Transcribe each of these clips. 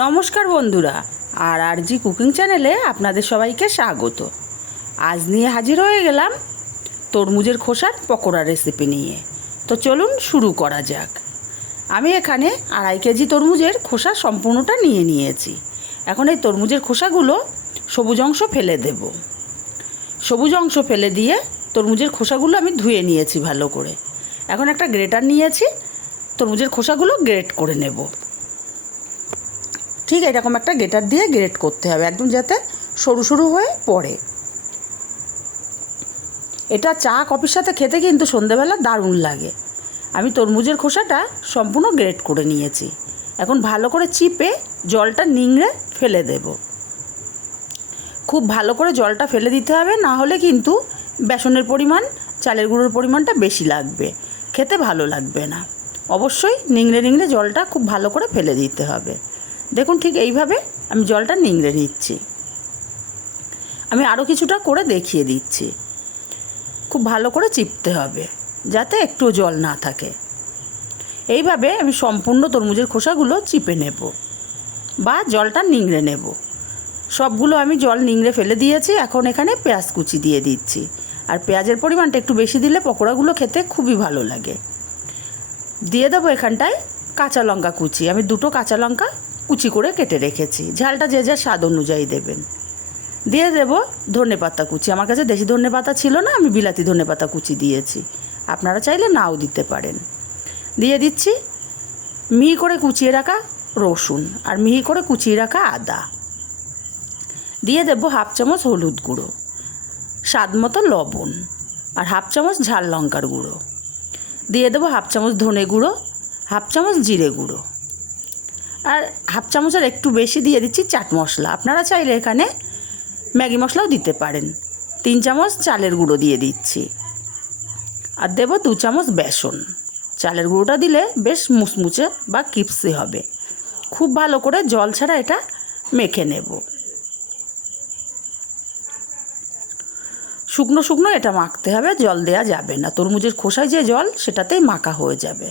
নমস্কার বন্ধুরা, আর আর জি কুকিং চ্যানেলে আপনাদের সবাইকে স্বাগত। আজ নিয়ে হাজির হয়ে গেলাম তরমুজের খোসার পকোড়া রেসিপি নিয়ে। তো চলুন শুরু করা যাক। আমি এখানে আড়াই কেজি তরমুজের খোসা সম্পূর্ণটা নিয়ে নিয়েছি। এখন এই তরমুজের খোসাগুলো সবুজ অংশ ফেলে দেব। সবুজ অংশ ফেলে দিয়ে তরমুজের খোসাগুলো আমি ধুয়ে নিয়েছি ভালো করে। এখন একটা গ্রেটার নিয়েছি, তরমুজের খোসাগুলো গ্রেট করে নেব। ঠিক এরকম একটা গেটার দিয়ে গ্রেট করতে হবে একদম যাতে সরু সরু হয়ে পড়ে। এটা চা কফির সাথে খেতে কিন্তু সন্ধেবেলা দারুণ লাগে। আমি তরমুজের খোসাটা সম্পূর্ণ গ্রেট করে নিয়েছি। এখন ভালো করে চিপে জলটা নিংড়ে ফেলে দেব। খুব ভালো করে জলটা ফেলে দিতে হবে, না হলে কিন্তু বেসনের পরিমাণ, চালের গুঁড়োর পরিমাণটা বেশি লাগবে। খেতে ভালো লাগবে না। অবশ্যই নিংড়ে নিংড়ে জলটা খুব ভালো করে ফেলে দিতে হবে। দেখুন ঠিক এইভাবে আমি জলটা নিংড়ে নিচ্ছি। আমি আরও কিছুটা করে দেখিয়ে দিচ্ছি। খুব ভালো করে চিপতে হবে, যাতে একটু জল না থাকে। এইভাবে আমি সম্পূর্ণ তরমুজের খোসাগুলো চিপে নেব বা জলটা নিংড়ে নেব। সবগুলো আমি জল নিংড়ে ফেলে দিয়েছি, এখন এখানে পেঁয়াজ কুচি দিয়ে দিচ্ছি। আর পেঁয়াজের পরিমাণটা একটু বেশি দিলে পকোড়াগুলো খেতে খুবই ভালো লাগে। দিয়ে দেবো এখানটায় কাঁচা লঙ্কা কুচি। আমি দুটো কাঁচা লঙ্কা কুচি করে কেটে রেখেছি। ঝালটা যে যার স্বাদ অনুযায়ী দেবেন। দিয়ে দেবো ধনে পাতা কুচি। আমার কাছে দেশি ধনে পাতা ছিল না, আমি বিলাতি ধনে পাতা কুচি দিয়েছি। আপনারা চাইলে নাও দিতে পারেন। দিয়ে দিচ্ছি মিহি করে কুচিয়ে রাখা রসুন আর মিহি করে কুচিয়ে রাখা আদা। দিয়ে দেবো হাফ চামচ হলুদ গুঁড়ো, স্বাদ মতো লবণ আর হাফ চামচ ঝাল লঙ্কার গুঁড়ো। দিয়ে দেবো হাফ চামচ ধনে গুঁড়ো, হাফ চামচ জিরে গুঁড়ো। আর হাফ চামচের একটু বেশি দিয়ে দিচ্ছি চাট মশলা। আপনারা চাইলে এখানে ম্যাগি মশলাও দিতে পারেন। তিন চামচ চালের গুঁড়ো দিয়ে দিচ্ছি। আর দেবো দু চামচ বেসন। চালের গুঁড়োটা দিলে বেশ মুচমুচে বা কিপসি হবে। খুব ভালো করে জল ছাড়া এটা মেখে নেব। শুকনো শুকনো এটা মাখতে হবে, জল দেওয়া যাবে না। তরমুজের খোসায় যে জল, সেটাতেই মাখা হয়ে যাবে।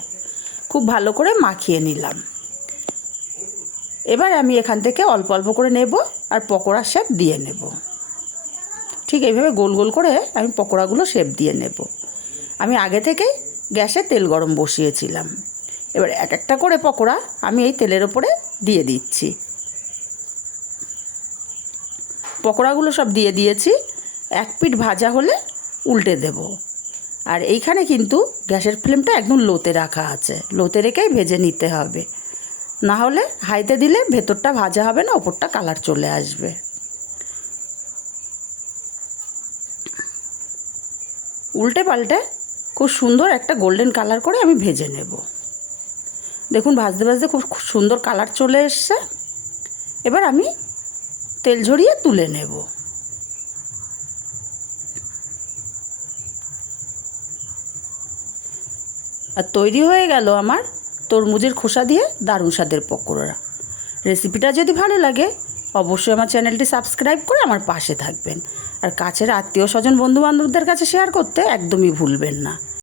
খুব ভালো করে মাখিয়ে নিলাম। এবার আমি এখান থেকে অল্প অল্প করে নেব আর পকোড়ার শেপ দিয়ে নেব। ঠিক এইভাবে গোল গোল করে আমি পকোড়াগুলো শেপ দিয়ে নেব। আমি আগে থেকে গ্যাসে তেল গরম বসিয়েছিলাম। এবার এক একটা করে পকোড়া আমি এই তেলের ওপরে দিয়ে দিচ্ছি। পকোড়াগুলো সব দিয়ে দিয়েছি। এক পিঠ ভাজা হলে উল্টে দেব। আর এইখানে কিন্তু গ্যাসের ফ্লেমটা একদম লোতে রাখা আছে। লোতে রেখেই ভেজে নিতে হবে। না হলে হাইতে দিলে ভেতরটা ভাজা হবে না, ওপরটা কালার চলে আসবে। উল্টে পাল্টে খুব সুন্দর একটা গোল্ডেন কালার করে আমি ভেজে নেব। দেখুন, ভাজতে ভাজতে খুব সুন্দর কালার চলে এসছে। এবার আমি তেল ঝরিয়ে তুলে নেব। আর তৈরি হয়ে গেল আমার তরমুজের খোসা দিয়ে দারুণ স্বাদের পকোড়া। রেসিপিটা যদি ভালো লাগে, অবশ্যই আমার চ্যানেলটি সাবস্ক্রাইব করে আমার পাশে থাকবেন। আর কাছের আত্মীয় স্বজন বন্ধুবান্ধবদের কাছে শেয়ার করতে একদমই ভুলবেন না।